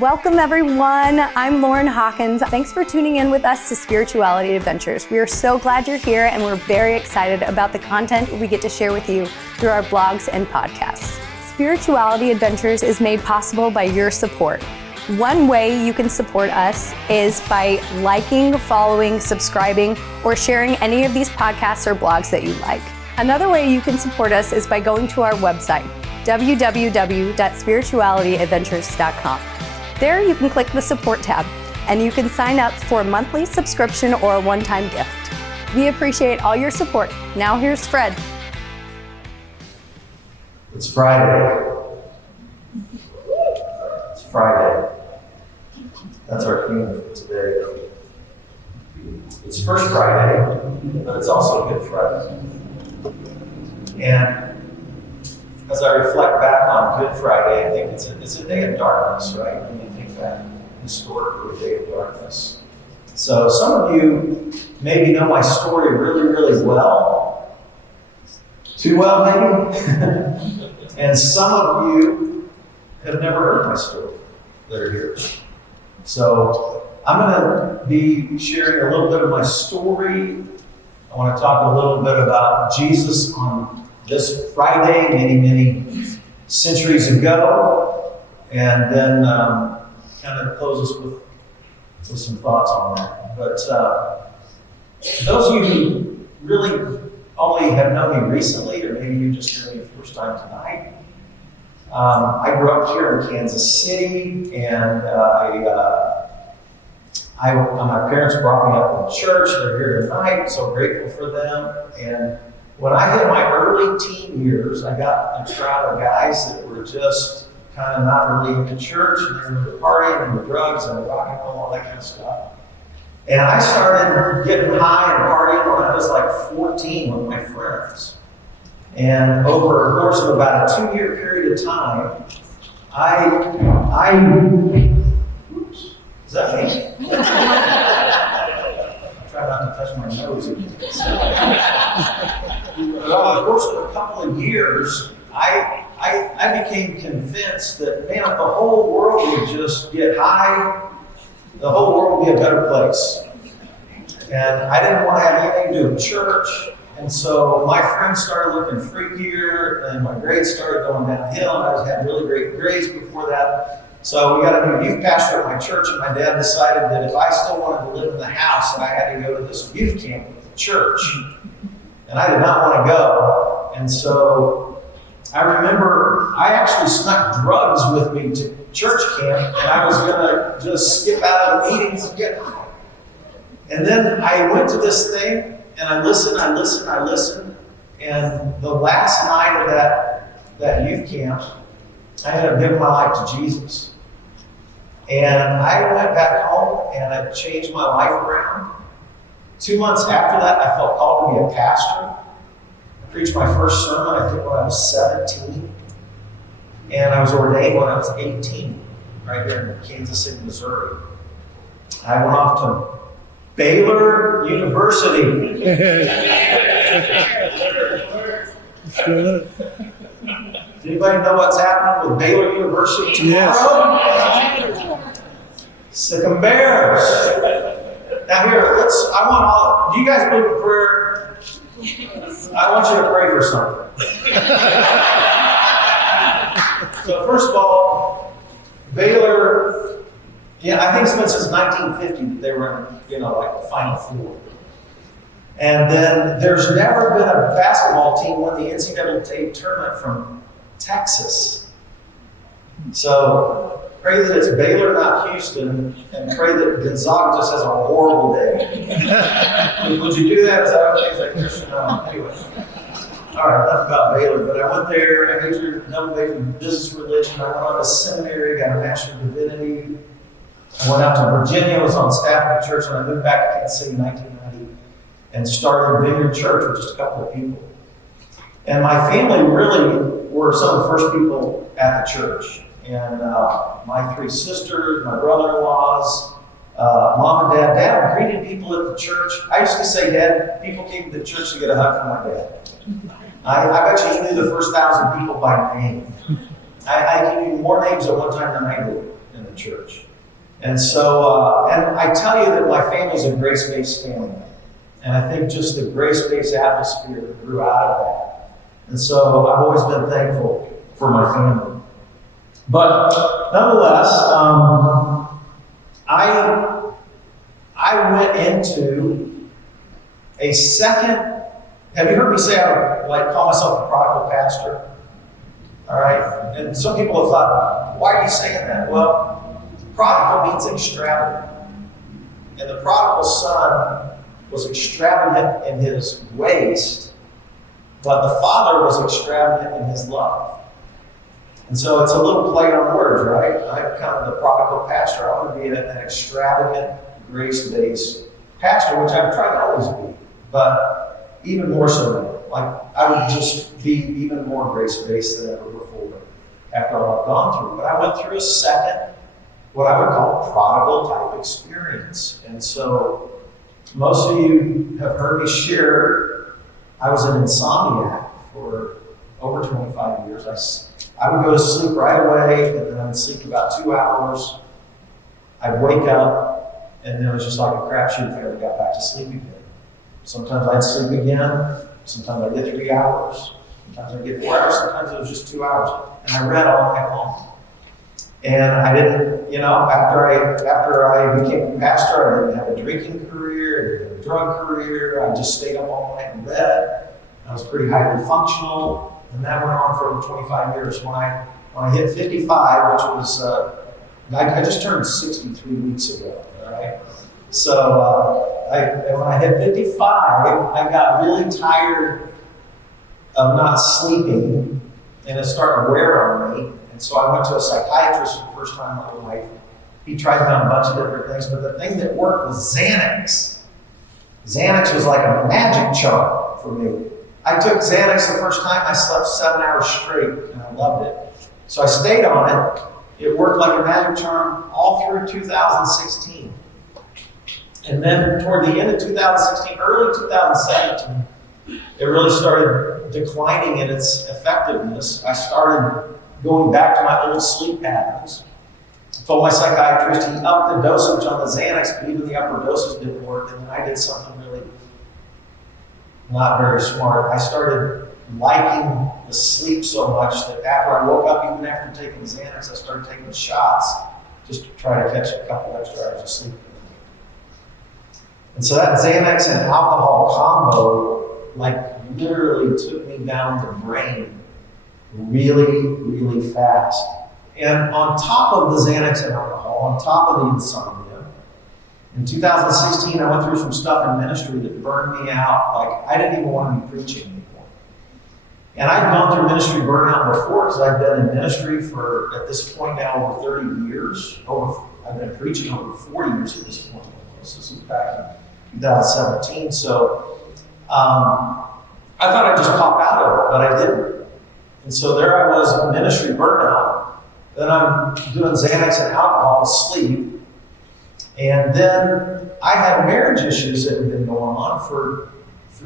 Welcome everyone, I'm Lauren Hawkins. Thanks for tuning in with us to Spirituality Adventures. We are so glad you're here and we're very excited about the content we get to share with you through our blogs and podcasts. Spirituality Adventures is made possible by your support. One way you can support us is by liking, following, subscribing, or sharing any of these podcasts or blogs that you like. Another way you can support us is by going to our website, www.spiritualityadventures.com. There you can click the support tab and you can sign up for a monthly subscription or a one-time gift. We appreciate all your support. Now here's Fred. It's Friday. It's Friday. That's our theme for today. It's First Friday, but it's also Good Friday. And as I reflect back on Good Friday, I think it's a day of darkness, right? When you think back historically, a day of darkness. So some of you maybe know my story really, really well. Too well, maybe? And some of you have never heard my story that are here. So I'm going to be sharing a little bit of my story. I want to talk a little bit about Jesus on this Friday, many centuries ago, and then kind of close us with some thoughts on that. But those of you who really only have known me recently, or maybe you just heard me the first time tonight, I grew up here in Kansas City, and my parents brought me up in church. They're here tonight, so grateful for them. And when I hit my early teen years, I got a crowd of guys that were just kind of not really into church, and they were partying and the drugs and the rock and roll, all that kind of stuff. And I started getting high and partying when I was like 14 with my friends. And over a course of about a 2-year period of time, oops, is that me? Try not to touch my nose again. Over the course of a couple of years, I became convinced that, man, if the whole world would just get high, the whole world would be a better place. And I didn't want to have anything to do with church. And so my friends started looking freakier, and my grades started going downhill, and I had really great grades before that. So we got a new youth pastor at my church, and my dad decided that if I still wanted to live in the house, that I had to go to this youth camp with the church. And I did not want to go. And so I remember I actually snuck drugs with me to church camp, and I was going to just skip out of the meetings and get high. And then I went to this thing, and I listened. And the last night of that youth camp, I ended up giving my life to Jesus. And I went back home, and I changed my life around. 2 months after that, I felt called to be a pastor. I preached my first sermon, I think, when I was 17. And I was ordained when I was 18, right here in Kansas City, Missouri. I went off to Baylor University. Does anybody know what's happening with Baylor University tomorrow? Yes. Sick 'em Bears. Now here, do you guys believe in prayer? I want you to pray for something. So first of all, Baylor, I think it's been since 1950 that they were in, like the Final Four. And then there's never been a basketball team win the NCAA tournament from Texas. So pray that it's Baylor, not Houston, and pray that Gonzaga just has a horrible day. Would you do that? Is that okay? Is that Christian? Anyway. All right, enough about Baylor, but I went there, I majored in business religion, I went on to seminary, got a Master of Divinity. I went out to Virginia, was on staff at the church, and I moved back to Kansas City in 1990 and started Vineyard Church with just a couple of people. And my family really were some of the first people at the church. And my 3 sisters, my brother-in-laws, mom and dad. Dad greeted people at the church. I used to say, Dad, people came to the church to get a hug from my dad. I bet you he knew the first 1,000 people by name. I gave you more names at one time than I did in the church. And so, and I tell you that my family's a grace-based family. And I think just the grace-based atmosphere grew out of that. And so I've always been thankful for my family. But nonetheless, I went into a second. Have you heard me say I call myself a prodigal pastor? All right, and some people have thought, why are you saying that? Well, prodigal means extravagant, and the prodigal son was extravagant in his waste, but the father was extravagant in his love. And so it's a little play on words, right? I'm kind of the prodigal pastor. I want to be an extravagant, grace-based pastor, which I've tried to always be, but even more so now. Like, I would just be even more grace-based than ever before after all I've gone through. But I went through a second, what I would call prodigal-type experience. And so most of you have heard me share, I was an insomniac for over 25 years. I would go to sleep right away, and then I would sleep about 2 hours. I'd wake up, and then it was just like a crapshoot if I ever got back to sleep again. Sometimes I'd sleep again. Sometimes I get 3 hours. Sometimes I get 4 hours. Sometimes it was just 2 hours. And I read all night long. And I didn't, after I became a pastor, I didn't have a drinking career, I didn't have a drug career. I just stayed up all night and read. I was pretty highly functional. And that went on for over 25 years. When I hit 55, which was, I just turned 63 weeks ago, all right? So when I hit 55, I got really tired of not sleeping, and it started to wear on me. And so I went to a psychiatrist for the first time in my life. He tried me on a bunch of different things, but the thing that worked was Xanax. Xanax was like a magic charm for me. I took Xanax the first time, I slept 7 hours straight, and I loved it. So I stayed on it. It worked like a magic charm all through 2016. And then toward the end of 2016, early 2017, it really started declining in its effectiveness. I started going back to my old sleep patterns. I told my psychiatrist he upped the dosage on the Xanax, but even the upper doses didn't work. And then I did something really not very smart. I started liking the sleep so much that after I woke up, even after taking Xanax, I started taking shots just to try to catch a couple extra hours of sleep. And so that Xanax and alcohol combo, literally took me down the drain really, really fast. And on top of the Xanax and alcohol, on top of the insomnia, in 2016, I went through some stuff in ministry that burned me out. I didn't even want to be preaching anymore. And I'd gone through ministry burnout before because I'd been in ministry for, at this point now, over 30 years. I've been preaching over 40 years at this point. This was back in 2017. So I thought I'd just pop out of it, but I didn't. And so there I was in ministry burnout. Then I'm doing Xanax and alcohol to sleep. And then I had marriage issues that had been going on for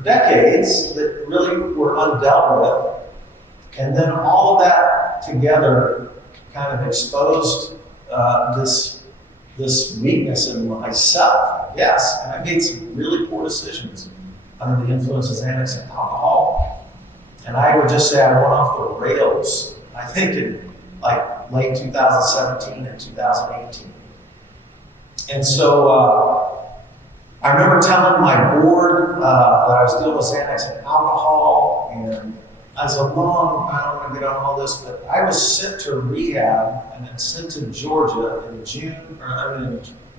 decades that really were undealt with. And then all of that together kind of exposed this weakness in myself, I guess. And I made some really poor decisions under the influence of Xanax and alcohol. And I would just say I went off the rails, I think in late 2017 and 2018. And so I remember telling my board that I was dealing with Xanax and alcohol, and as a long, I don't want to get on all this, but I was sent to rehab and then sent to Georgia in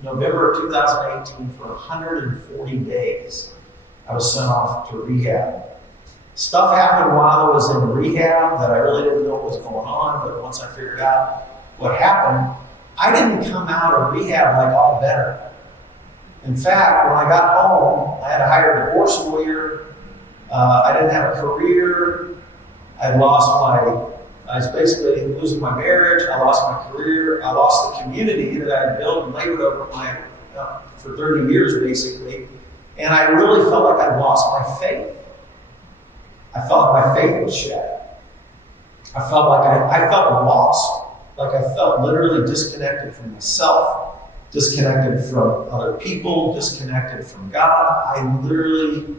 November of 2018 for 140 days. I was sent off to rehab. Stuff happened while I was in rehab that I really didn't know what was going on, but once I figured out what happened, I didn't come out of rehab all better. In fact, when I got home, I had to hire a divorce lawyer. I didn't have a career. I was basically losing my marriage. I lost my career. I lost the community that I had built and labored over for 30 years, basically. And I really felt like I'd lost my faith. I felt like my faith was shattered. I felt lost. Like I felt literally disconnected from myself, disconnected from other people, disconnected from God. I literally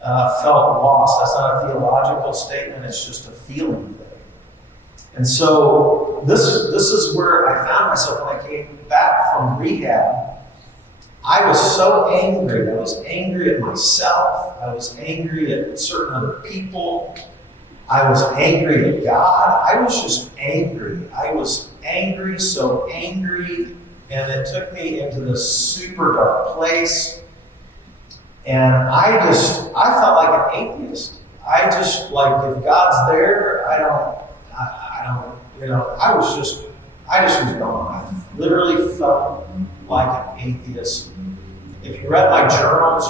felt lost. That's not a theological statement, it's just a feeling thing. And so this is where I found myself when I came back from rehab. I was so angry. I was angry at myself. I was angry at certain other people. I was angry at God. I was just angry. I was angry, so angry, and it took me into this super dark place. And I felt like an atheist. I just, like, if God's there, I don't, I just was gone. I literally felt like an atheist. If you read my journals,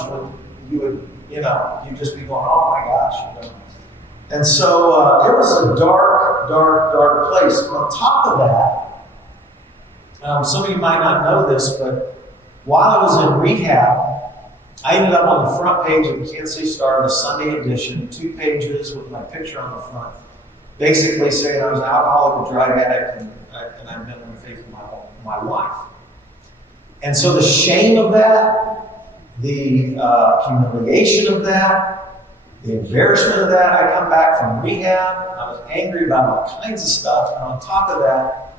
you would you'd just be going, oh my gosh, And so it was a dark, dark, dark place. On top of that, some of you might not know this, but while I was in rehab, I ended up on the front page of the Kansas City Star, the Sunday edition, 2 pages with my picture on the front, basically saying I was an alcoholic, a drug addict, and I've been in the faith of my life. And so the shame of that, the humiliation of that, the embarrassment of that, I come back from rehab, I was angry about all kinds of stuff, and on top of that,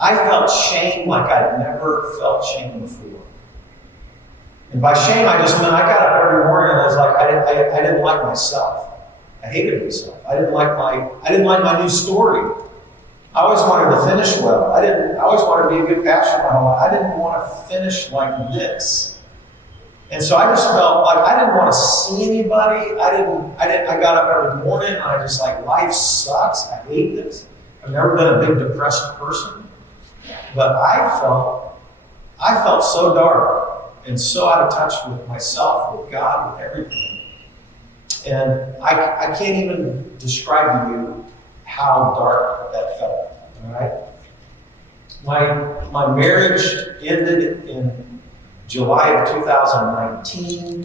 I felt shame like I'd never felt shame before. And by shame, I just meant I got up every morning and I was like, I didn't like myself. I hated myself. I didn't like my new story. I always wanted to finish well. I always wanted to be a good pastor my whole life. I didn't want to finish like this. And so I just felt like I didn't want to see anybody. I got up every morning and I just like, life sucks. I hate this. I've never been a big depressed person. But I felt so dark and so out of touch with myself, with God, with everything. And I can't even describe to you how dark that felt. All right? My marriage ended in July of 2019.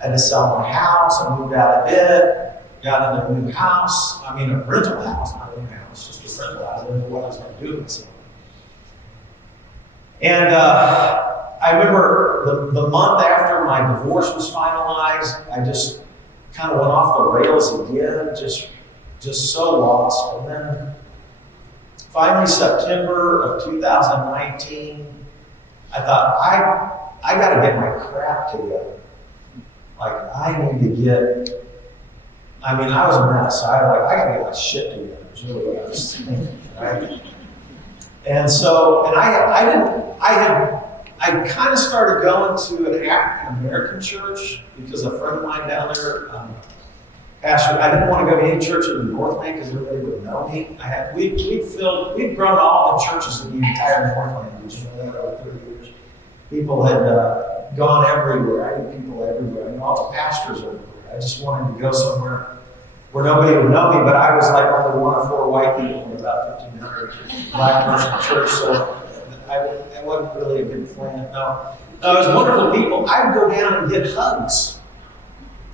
I had to sell my house. I moved out of it, got in a new house. I mean, a rental house, not a new house, just a rental house. I didn't know what I was going to do with myself. And I remember the month after my divorce was finalized, I just kind of went off the rails again, just so lost. And then finally, September of 2019, I thought, I got to get my crap together. Like, I need to get, I was a mess. I got to get my shit together. Is really what I was thinking, right? And so, I kind of started going to an African American church because a friend of mine down there, pastor. I didn't want to go to any church in the Northland because everybody would know me. We'd grown all the churches in the entire Northland. Did you know that over 30 years? People had gone everywhere. I knew people everywhere. I knew all the pastors everywhere. I just wanted to go somewhere where nobody would know me, but I was like only 1 of 4 white people in about 1,500 black person church, so I wasn't really a big fan. No, it was wonderful people. I'd go down and get hugs.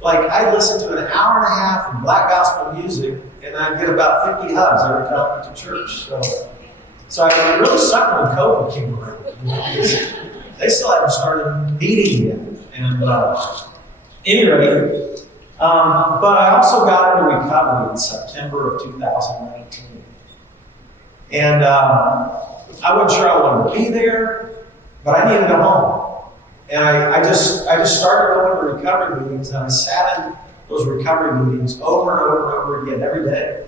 Like, I'd listen to an hour and a half of black gospel music, and I'd get about 50 hugs every time I went to church. So I really sucked when COVID came around. They still hadn't started meeting yet. And anyway, but I also got into recovery in September of 2019. And I wasn't sure I wanted to be there, but I needed a home. And I just started going to recovery meetings, and I sat in those recovery meetings over and over and over again every day.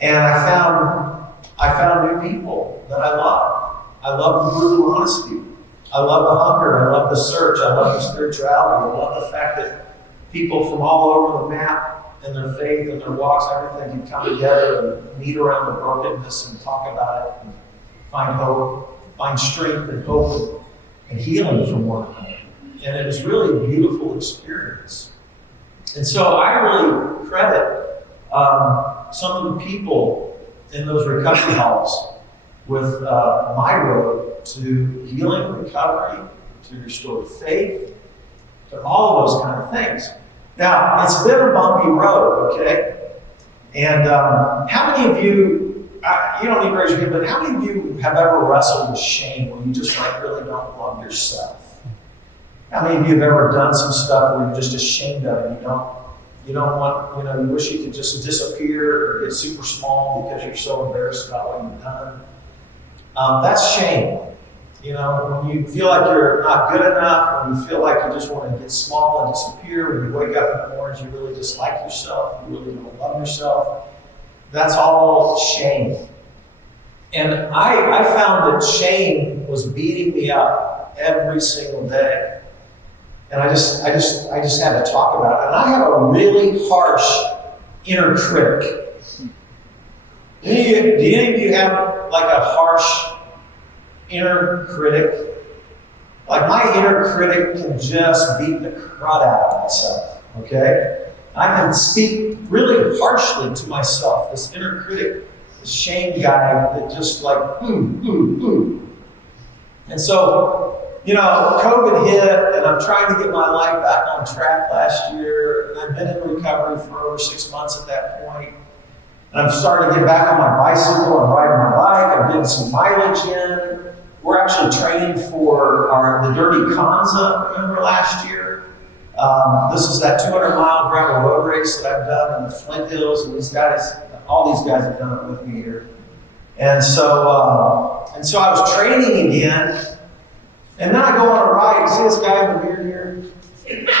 And I found new people that I love. I love the brutal honesty. I love the hunger. I love the search. I love the spirituality. I love the fact that people from all over the map and their faith and their walks, everything can come together and meet around the brokenness and talk about it and find hope, find strength and hope and healing from one another. And it was really a beautiful experience. And so I really credit some of the people in those recovery halls with my road to healing, recovery, to restored faith, to all of those kind of things. Now, it's been a bumpy road, okay? And how many of you you don't need to raise your hand, but how many of you have ever wrestled with shame where you just like really don't love yourself? How many of you have ever done some stuff where you're just ashamed of it? You don't want, you wish you could just disappear or get super small because you're so embarrassed about what you've done. That's shame. When you feel like you're not good enough, when you feel like you just want to get small and disappear, when you wake up in the morning, you really dislike yourself, you really don't love yourself. That's all shame. And I found that shame was beating me up every single day. And I just had to talk about it. And I have a really harsh inner critic. Do any of you have like a harsh inner critic? Like my inner critic can just beat the crud out of myself, okay? I can speak really harshly to myself. This inner critic, this shame guy that just like, And so, COVID hit, and I'm trying to get my life back on track last year, and I've been in recovery for over 6 months at that point. And I'm starting to get back on my bicycle and riding my bike. I'm getting some mileage in. We're actually training for the Dirty Kanza, remember last year? This is that 200-mile gravel road race that I've done in the Flint Hills, and all these guys have done it with me here. And so I was training again, and then I go on a ride. See this guy in the beard here? I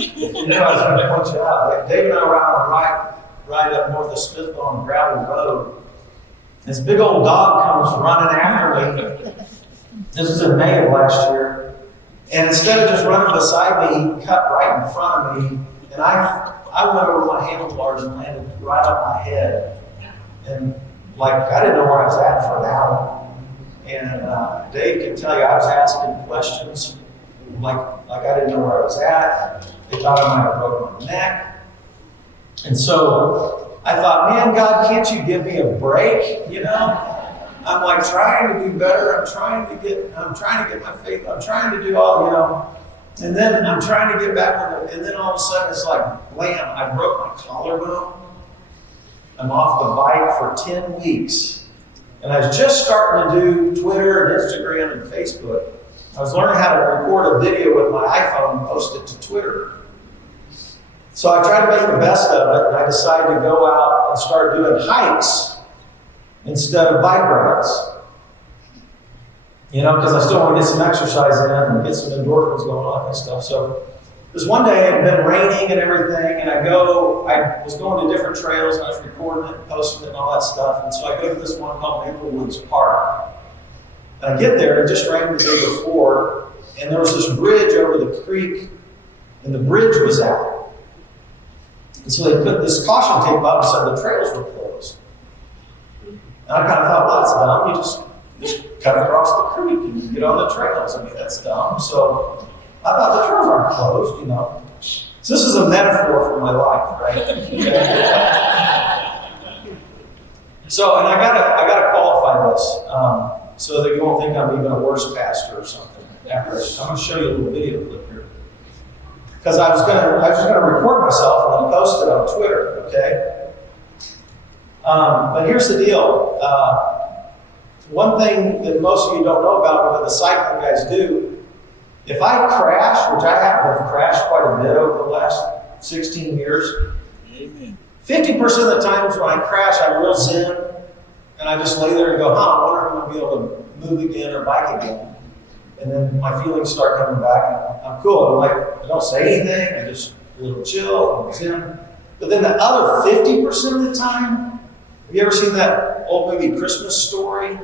was going to point you out. Like Dave and I were out on a ride up north of Smithville on a gravel road. This big old dog comes running after me. This was in May of last year. And instead of just running beside me, he cut right in front of me. And I went over my handlebars and landed right on my head. And I didn't know where I was at for an hour. And Dave can tell you, I was asking questions like I didn't know where I was at. They thought I might have broken my neck. And so I thought, man, God, can't you give me a break? I'm like trying to do better. I'm trying to get my faith. I'm trying to do all, And then I'm trying to get back on and then all of a sudden it's like, blam, I broke my collarbone. I'm off the bike for 10 weeks. And I was just starting to do Twitter and Instagram and Facebook. I was learning how to record a video with my iPhone and post it to Twitter. So I tried to make the best of it, and I decided to go out and start doing hikes instead of bike rides. Because I still want to get some exercise in and get some endorphins going on and stuff. So this one day it had been raining and everything, and I was going to different trails, and I was recording it and posting it and all that stuff. And so I go to this one called Applewood Park. And I get there, and it just rained the day before, and there was this bridge over the creek, and the bridge was out. And so they put this caution tape up and said the trails were closed. And I kind of thought, well, that's dumb. You just cut across the creek and you get on the trails. I mean, that's dumb. So I thought the trails aren't closed, So this is a metaphor for my life, right? So, and I gotta qualify this so that you won't think I'm even a worse pastor or something. I'm going to show you a little video clip here. Because I was gonna record myself and then post it on Twitter, okay? But here's the deal. One thing that most of you don't know about, but the cycling guys do, if I crash, which I happen to have crashed quite a bit over the last 16 years, 50% of the times when I crash, I'm real zen, and I just lay there and go, I wonder if I'm going to be able to move again or bike again. And then my feelings start coming back, and I'm cool. I don't say anything. I just a little chill, I'm zen. But then the other 50% of the time, have you ever seen that old movie Christmas Story,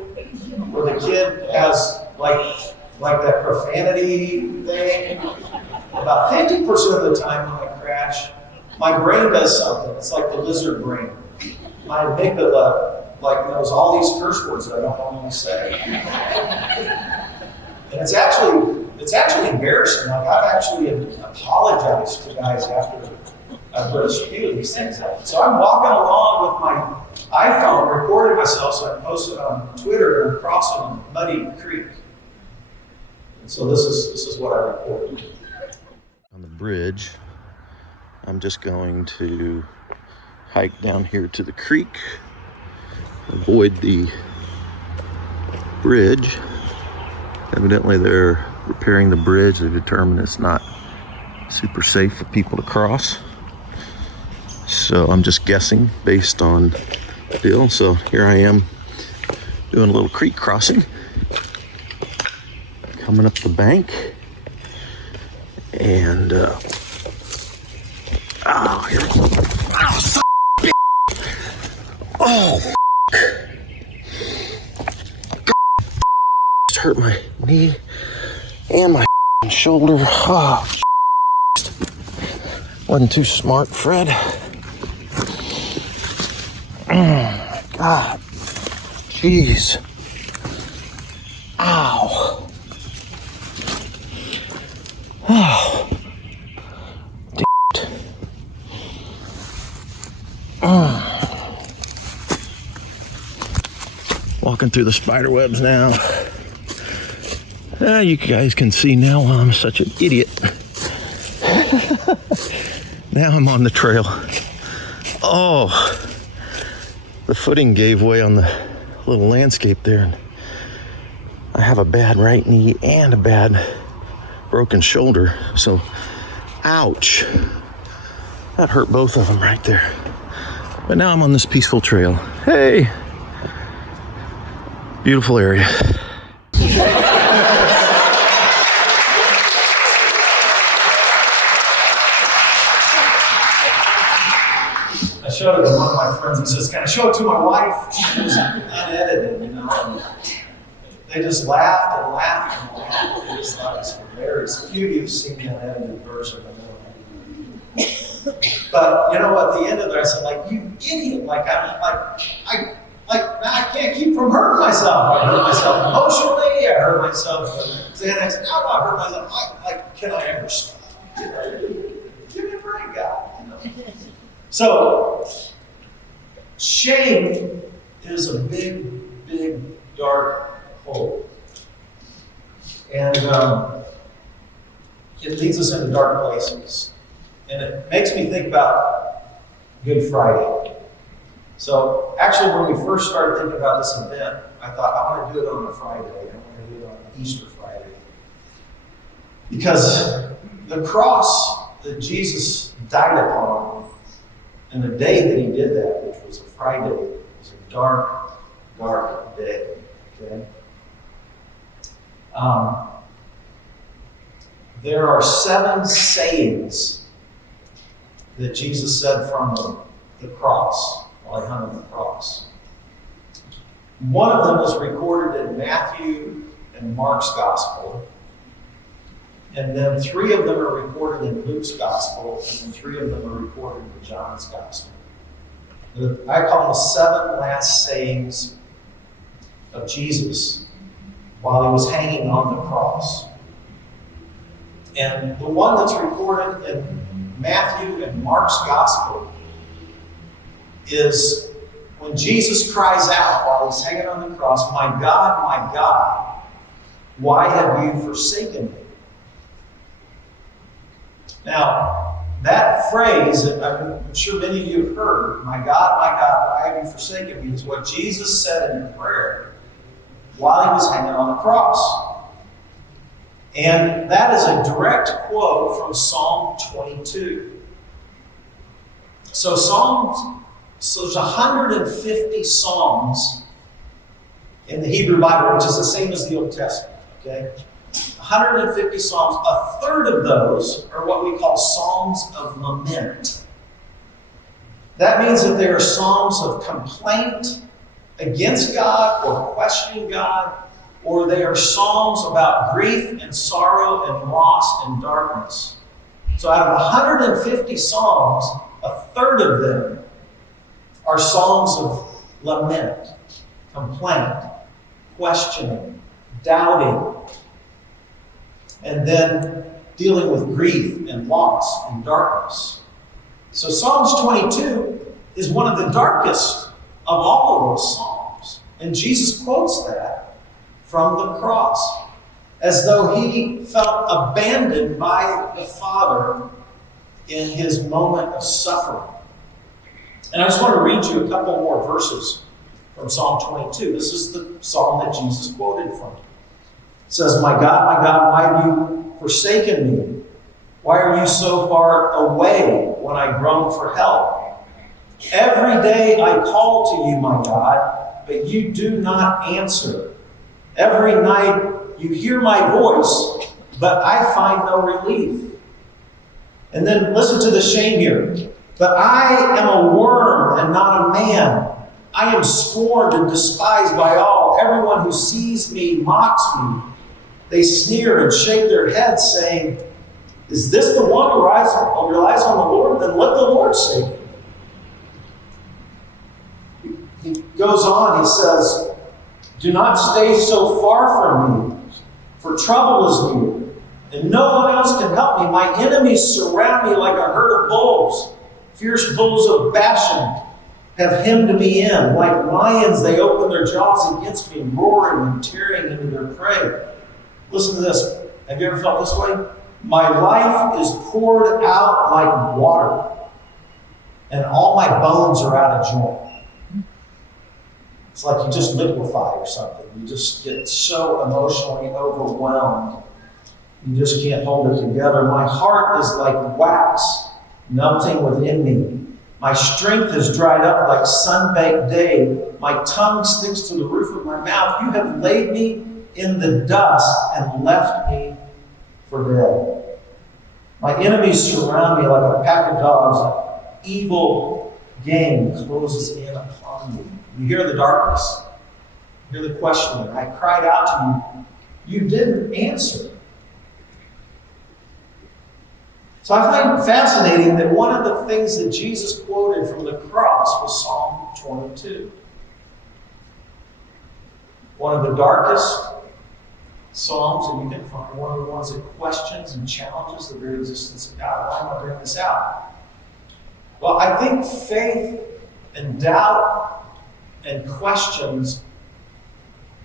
where the kid has like that profanity thing? About 50% of the time when I crash, my brain does something. It's like the lizard brain. My amygdala knows all these curse words that I don't normally say. And it's actually embarrassing. I've actually apologized to guys after I've put a few of these things out. So I'm walking along with my iPhone, recording myself so I can post it on Twitter, and I'm crossing a muddy creek. And so this is what I recorded. On the bridge, I'm just going to hike down here to the creek avoid the bridge. Evidently they're repairing the bridge. They determined it's not super safe for people to cross. So I'm just guessing based on the deal. So here I am doing a little creek crossing. Coming up the bank. And here we go. Oh, just hurt my knee and my shoulder. Oh, wasn't too smart, Fred. God, jeez. Ow. Oh. Walking through the spider webs now. You guys can see now why I'm such an idiot. Now I'm on the trail. Oh, the footing gave way on the little landscape there. And I have a bad right knee and a bad broken shoulder. So, ouch. That hurt both of them right there. But now I'm on this peaceful trail. Hey. Beautiful area. I showed it to one of my friends. He says, "Can I show it to my wife?" It was unedited, you know. And they just laughed and laughed and laughed. They just thought it was hilarious. A few of you have seen the unedited version. I know. But you know what? At the end of it, I said, "Like, you idiot! Like, I can't keep from hurting myself. I hurt myself emotionally. I hurt myself." And I said, "No, I hurt myself. Can I ever stop? Give me a break, God." You know? So, shame is a big, big, dark hole. And it leads us into dark places. And it makes me think about Good Friday. So, actually, when we first started thinking about this event, I thought, I want to do it on a Friday. I want to do it on Easter Friday. Because the cross that Jesus died upon, and the day that he did that, which was a Friday, was a dark, dark day. Okay? There are 7 sayings that Jesus said from the cross while he hung on the cross. One of them is recorded in Matthew and Mark's gospel. And then 3 of them are recorded in Luke's gospel, and then 3 of them are recorded in John's gospel. I call them the 7 last sayings of Jesus while he was hanging on the cross. And the one that's recorded in Matthew and Mark's gospel is when Jesus cries out while he's hanging on the cross, my God, why have you forsaken me?" Now, that phrase, that I'm sure many of you have heard, my God, why have you forsaken me?" is what Jesus said in prayer while he was hanging on the cross. And that is a direct quote from Psalm 22. So there's 150 Psalms in the Hebrew Bible, which is the same as the Old Testament, okay? 150 Psalms. A third of those are what we call Psalms of Lament. That means that they are Psalms of complaint against God or questioning God, or they are Psalms about grief and sorrow and loss and darkness. So out of 150 Psalms, a third of them are Psalms of lament, complaint, questioning, doubting, and then dealing with grief and loss and darkness. So Psalms 22 is one of the darkest of all of those Psalms. And Jesus quotes that from the cross, as though he felt abandoned by the Father in his moment of suffering. And I just want to read you a couple more verses from Psalm 22. This is the psalm that Jesus quoted from. It says, my God, why have you forsaken me? Why are you so far away when I groan for help? Every day I call to you, my God, but you do not answer. Every night you hear my voice, but I find no relief. And then listen to the shame here. But I am a worm and not a man. I am scorned and despised by all. Everyone who sees me mocks me. They sneer and shake their heads, saying, is this the one who relies on the Lord? Then let the Lord save him. He goes on, he says, do not stay so far from me, for trouble is near, and no one else can help me. My enemies surround me like a herd of bulls. Fierce bulls of Bashan have hemmed me in. Like lions, they open their jaws against me, roaring and tearing into their prey. Listen to this. Have you ever felt this way? My life is poured out like water, and all my bones are out of joint. It's like you just liquefy or something. You just get so emotionally overwhelmed. You just can't hold it together. My heart is like wax melting within me. My strength has dried up like sun-baked day. My tongue sticks to the roof of my mouth. You have laid me in the dust and left me for dead. My enemies surround me like a pack of dogs. Evil game closes in upon me. You hear the darkness. You hear the questioning. I cried out to you. You didn't answer. So I find it fascinating that one of the things that Jesus quoted from the cross was Psalm 22. One of the darkest Psalms that you can find, one of the ones that questions and challenges the very existence of God. Why am I bringing this out? Well, I think faith and doubt and questions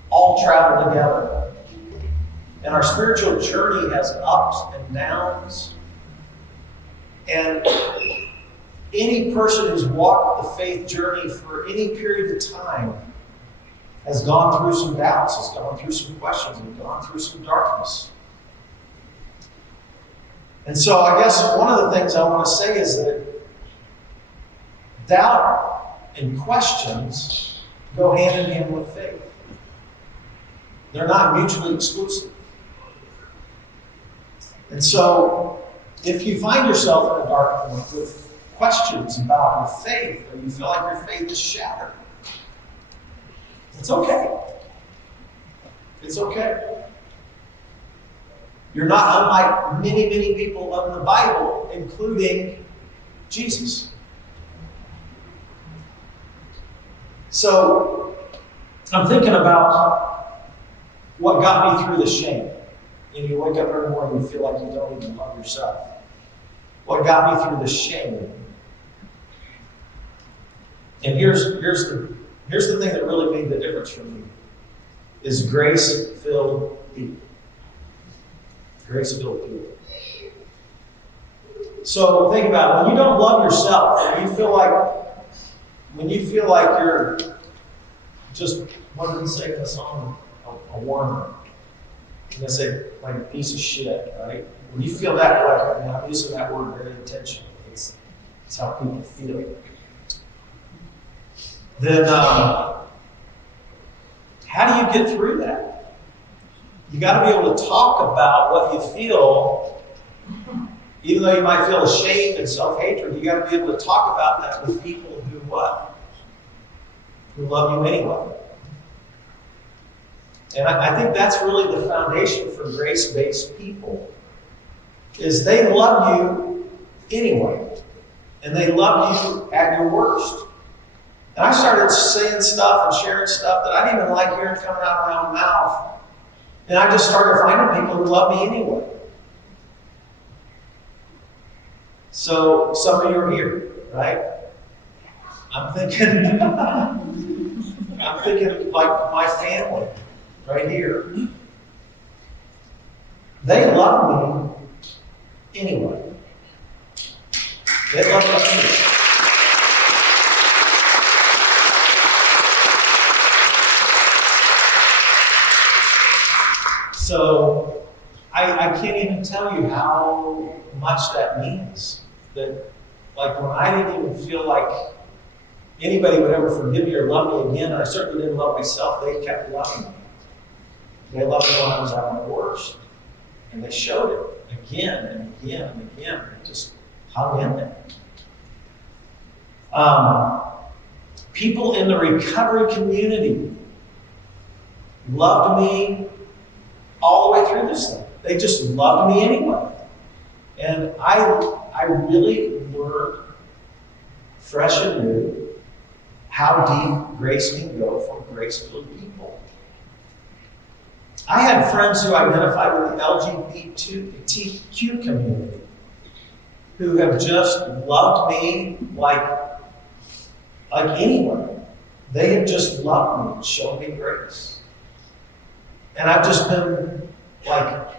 all travel together. And our spiritual journey has ups and downs. And any person who's walked the faith journey for any period of time has gone through some doubts, has gone through some questions, has gone through some darkness. And so I guess one of the things I want to say is that doubt and questions go hand in hand with faith. They're not mutually exclusive. And so if you find yourself in a dark point with questions about your faith, or you feel like your faith is shattered, it's okay. It's okay. You're not unlike many, many people of the Bible, including Jesus. So, I'm thinking about what got me through the shame. And you wake up every morning and you feel like you don't even love yourself. What got me through the shame? And here's the thing that really made the difference for me, is grace-filled people. Grace-filled people. So think about it. When you don't love yourself, when you feel like you're just, what did he say in the song? A worm. I'm going to say, like a piece of shit, right? When you feel that way, I mean, I'm using that word very intentionally. It's how people feel. Then, how do you get through that? You got to be able to talk about what you feel, even though you might feel ashamed and self-hatred. You got to be able to talk about that with people who what? Who love you anyway. And I think that's really the foundation for grace-based people, is they love you anyway. And they love you at your worst. And I started saying stuff and sharing stuff that I didn't even like hearing coming out of my own mouth. And I just started finding people who love me anyway. So some of you are here, right? I'm thinking like my family right here. They love me anyway. They love me anyway. can't even tell you how much that means. That, like, when I didn't even feel like anybody would ever forgive me or love me again, and I certainly didn't love myself, they kept loving me. They loved me when I was at my worst. And they showed it again and again and again. They just hung in there. People in the recovery community loved me all the way through this thing. They just loved me anyway. And I really learned fresh and new how deep grace can go from grace-filled people. I had friends who identified with the LGBTQ community who have just loved me like anyone. They have just loved me and shown me grace. And I've just been like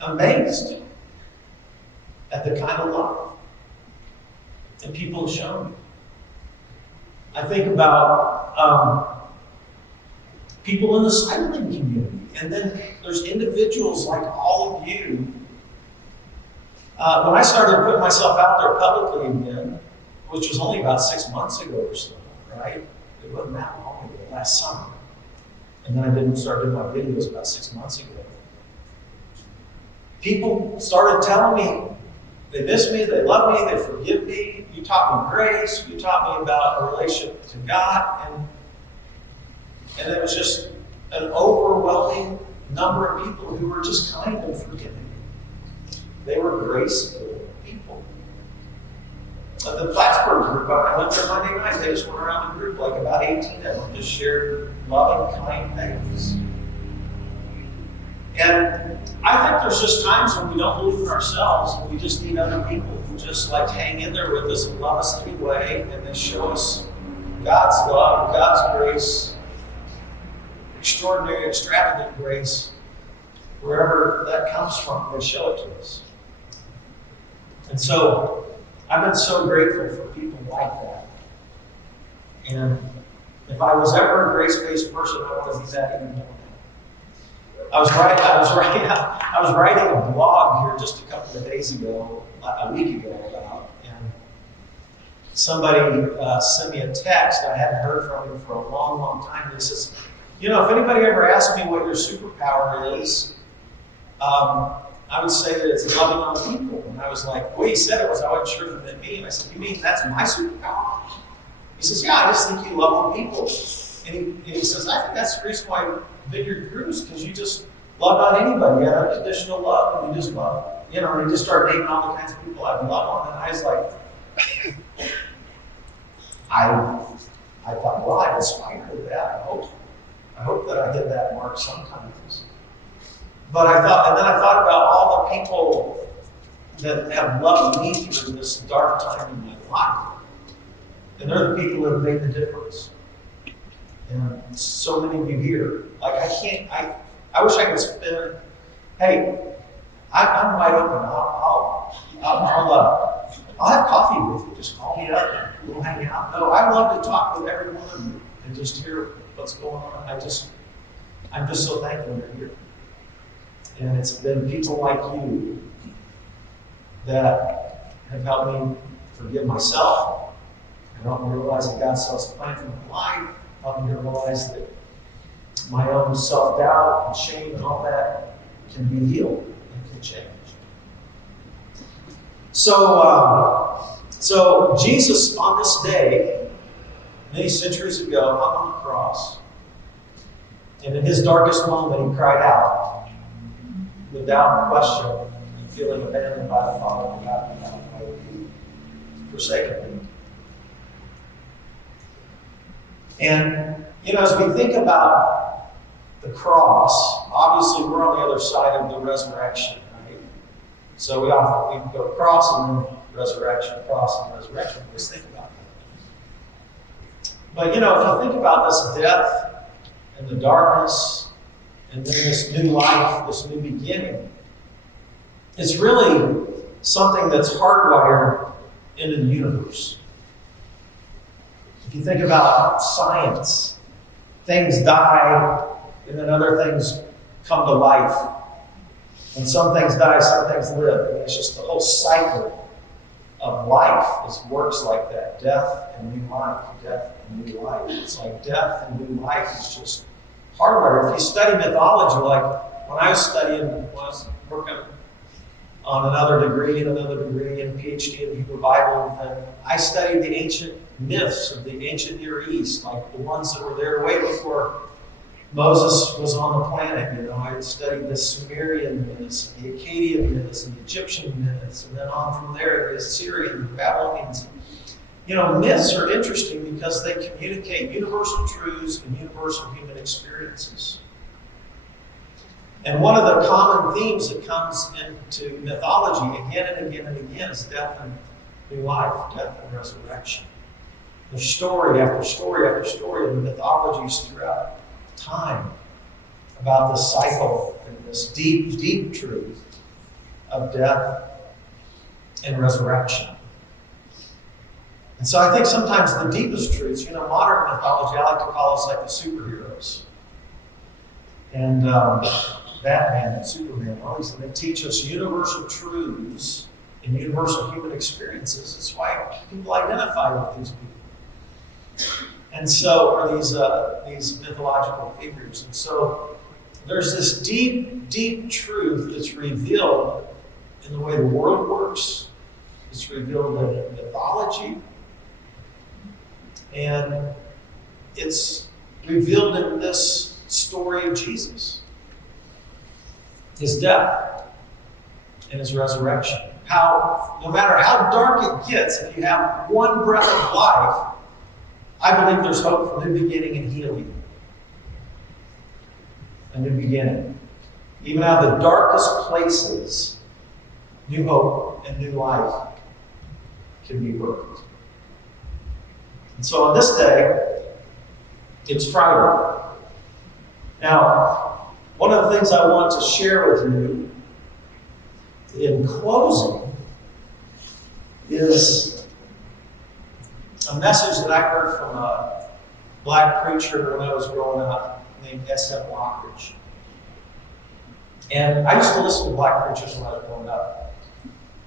amazed at the kind of love that people have shown me. I think about people in the cycling community, and then there's individuals like all of you. When I started putting myself out there publicly again, which was only about 6 months ago or so, right? It wasn't that long ago, last summer. And then I didn't start doing my videos about 6 months ago. People started telling me they miss me, they love me, they forgive me. You taught me grace, you taught me about a relationship to God, and it was just an overwhelming number of people who were just kind and forgiving. They were graceful people. The Plattsburgh group, I went there Monday night, they just went around the group, like about 18 of them, just shared loving, kind things. And I think there's just times when we don't believe in ourselves and we just need other people who just like hang in there with us and love us anyway, and they show us God's love, God's grace, extraordinary, extravagant grace, wherever that comes from, they show it to us. And so I've been so grateful for people like that. And if I was ever a grace-based person, I want to be that even more. I was writing a blog here just a couple of days ago, a week ago about, and somebody sent me a text. I hadn't heard from him for a long, long time. He says, if anybody ever asked me what your superpower is, I would say that it's loving on people. And I was like, the way he said it was, I wasn't sure if it meant me. And I said, you mean that's my superpower? He says, yeah, I just think you love on people. And he says, I think that's the reason why Vineyard Cruise, because you just loved on anybody. You had unconditional love, and you just love. And he just started naming all the kinds of people I'd love on. And I was like, I thought, well, I aspire to that. I hope that I hit that mark sometimes. But I thought about all the people that have loved me through this dark time in my life. And they're the people that have made the difference. And so many of you here, like I wish I could spend, hey, I'm wide open. I'll have coffee with you. Just call me up and we'll hang out. No, I love to talk with every one of you and just hear what's going on. I'm just so thankful you're here. And it's been people like you that have helped me forgive myself and helped me realize that God still has a plan for my life, helped me to realize that my own self-doubt and shame and all that can be healed and can change. So Jesus on this day, many centuries ago, hung on the cross. And in his darkest moment, he cried out, without question, and feeling abandoned by the Father, God, why would you forsaken me? And, as we think about the cross, obviously we're on the other side of the resurrection, right? So we go cross and then resurrection, cross and resurrection. We just think about that. But, if you think about this death and the darkness, and then this new life, this new beginning, it's really something that's hardwired into the universe. If you think about science, things die and then other things come to life. And some things die, some things live. And it's just the whole cycle of life works like that. Death and new life, death and new life. It's like death and new life is just hardwired. If you study mythology, like when I was working on another degree and PhD in Hebrew Bible, then I studied the ancient myths of the ancient Near East, like the ones that were there way before Moses was on the planet. I studied the Sumerian myths, the Akkadian myths, and the Egyptian myths, and then on from there, the Assyrian, the Babylonians. Myths are interesting because they communicate universal truths and universal human experiences. And one of the common themes that comes into mythology again and again and again is death and new life, death and resurrection. There's story after story after story in the mythologies throughout time about this cycle and this deep, deep truth of death and resurrection. And so I think sometimes the deepest truths, modern mythology, I like to call us like the superheroes. And Batman and Superman, all these, they teach us universal truths and universal human experiences. It's why people identify with these people. And so are these mythological figures. And so there's this deep, deep truth that's revealed in the way the world works. It's revealed in mythology. And it's revealed in this story of Jesus. His death and his resurrection. How, no matter how dark it gets, if you have one breath of life, I believe there's hope for new beginning and healing. A new beginning. Even out of the darkest places, new hope and new life can be birthed. And so on this day, it's Friday. Now, one of the things I want to share with you in closing is a message that I heard from a black preacher when I was growing up named S.M. Lockridge. And I used to listen to black preachers when I was growing up.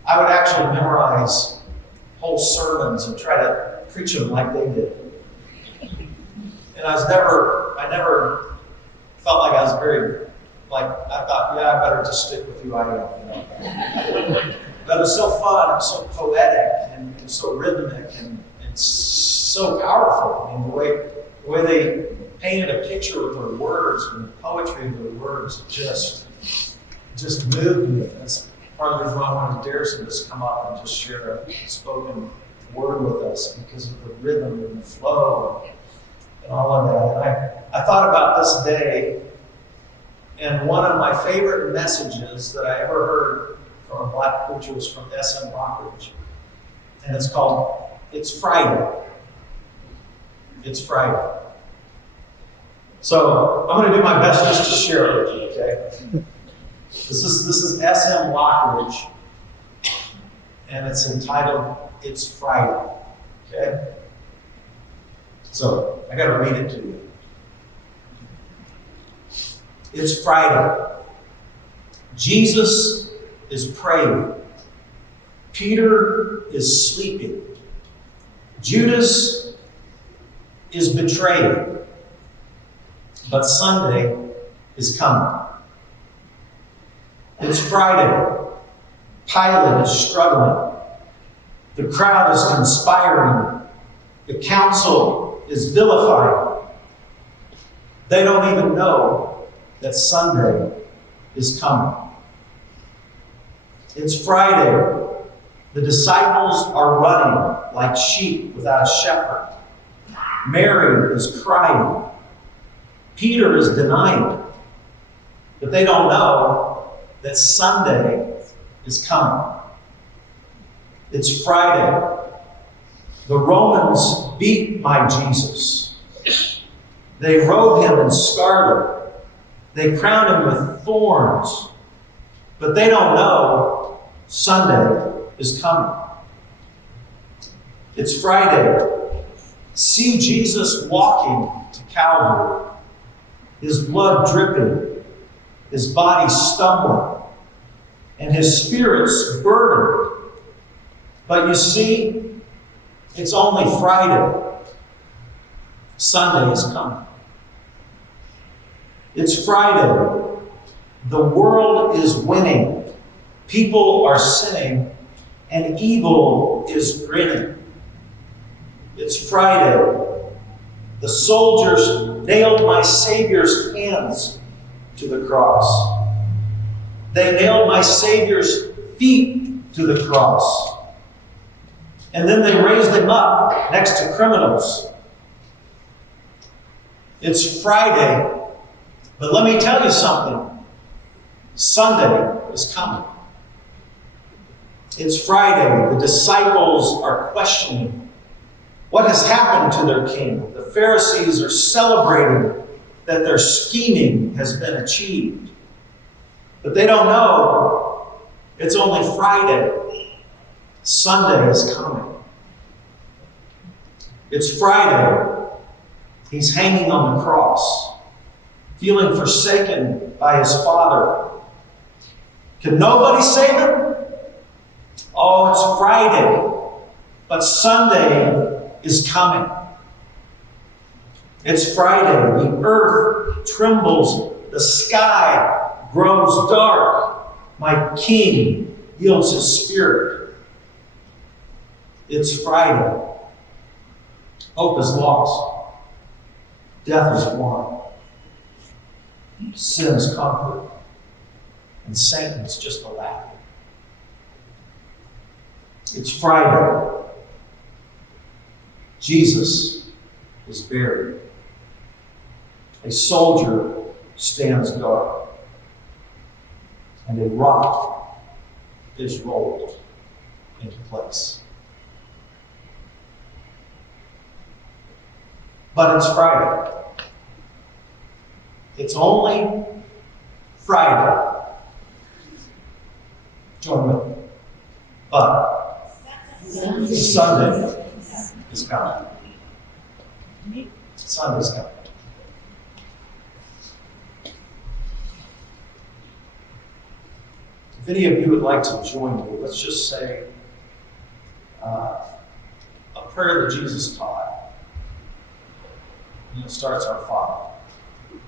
I would actually memorize whole sermons and try to preach them like they did. And I never felt like I was I thought, I better just stick with who I am. But it was so fun, it was so poetic, and so rhythmic, and so powerful. I mean, the way they painted a picture with their words and the poetry of their words just moved me. That's part of the reason why I wanted Darrison to come up and just share a spoken word with us, because of the rhythm and the flow and all of that. And I thought about this day, and one of my favorite messages that I ever heard from a black preacher was from S.M. Lockridge. And it's called, It's Friday. It's Friday. So I'm going to do my best just to share it with you, okay? This is S.M. Lockridge, and it's entitled, It's Friday, okay? So I got to read it to you. It's Friday. Jesus is praying. Peter is sleeping. Judas is betraying. But Sunday is coming. It's Friday. Pilate is struggling. The crowd is conspiring. The council is vilifying. They don't even know that Sunday is coming. It's Friday. The disciples are running like sheep without a shepherd. Mary is crying. Peter is denying. But they don't know that Sunday is coming. It's Friday. The Romans beat my Jesus. They robed him in scarlet. They crowned him with thorns. But they don't know Sunday is coming. It's Friday. See Jesus walking to Calvary. His blood dripping. His body stumbling. and his spirit's burdened. But you see, it's only Friday. Sunday is coming. It's Friday. The world is winning. People are sinning, and evil is grinning. It's Friday. The soldiers nailed my Savior's hands to the cross. They nailed my Savior's feet to the cross. And then they raised him up next to criminals. It's Friday, but let me tell you something. Sunday is coming. It's Friday. The disciples are questioning what has happened to their king. The Pharisees are celebrating that their scheming has been achieved. But they don't know it's only Friday. Sunday is coming. It's Friday. He's hanging on the cross, feeling forsaken by his Father. Can nobody save him? Oh, it's Friday, but Sunday is coming. It's Friday. The earth trembles. The sky grows dark. My King yields his spirit. It's Friday. Hope is lost. Death is won. Sin is conquered. And Satan is just a laugh. It's Friday. Jesus is buried. A soldier stands guard. And a rock is rolled into place. But it's Friday. It's only Friday. Join me. But Sunday is coming. Sunday's coming. If any of you would like to join me, let's just say a prayer that Jesus taught. And it starts our Father. If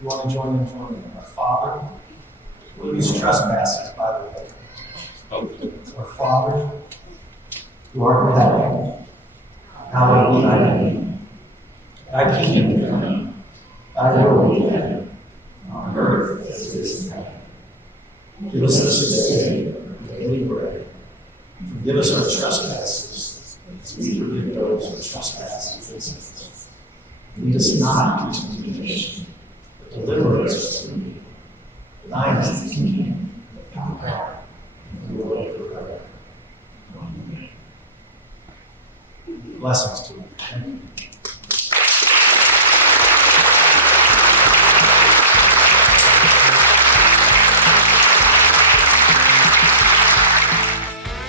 you want to join in, join in. Our Father. We'll use trespasses, by the way. Our Father, who art in heaven, hallowed be thy name. Thy kingdom come, thy will be done, on earth as it is in heaven. Give us this day our daily bread. Forgive us our trespasses, as we forgive those who trespass against us. Lead us not into temptation, but deliver us from evil. Thine is the kingdom, the power, and the glory forever. Amen. Blessings to you. Thank you.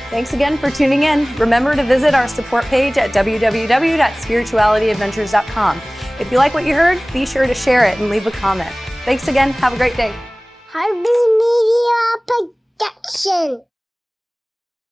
Thanks again for tuning in. Remember to visit our support page at www.spiritualityadventures.com. If you like what you heard, be sure to share it and leave a comment. Thanks again. Have a great day. Harvey Media Production.